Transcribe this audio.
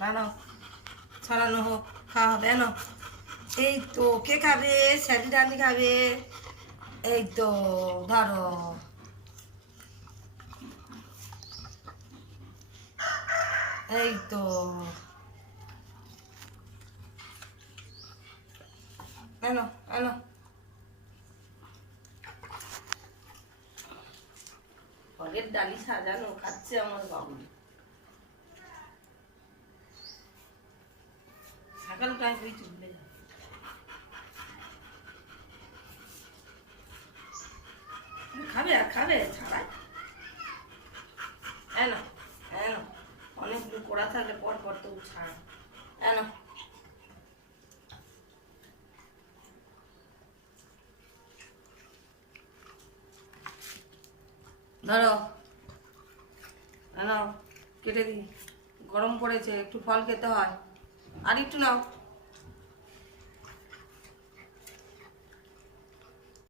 বানাও, ছড়ানো হোক, খাওয়া হবে না। এই তো কে খাবে? স্যালি রানি খাবে। এই তো ধরো, এই তো এনো এনো। ফলের ডালি সাজানো খাচ্ছে আমার বাবু। সকালটায় তুই চুলবে খাবে আর খাবে ছাড়াই। এনো এনো, অনেকগুলো করা থাকলে পর পর তো ছাড়। এনো ধরো, এনো কেটে দিই। গরম পড়েছে, একটু ফল খেতে হয়। আর একটু নাও।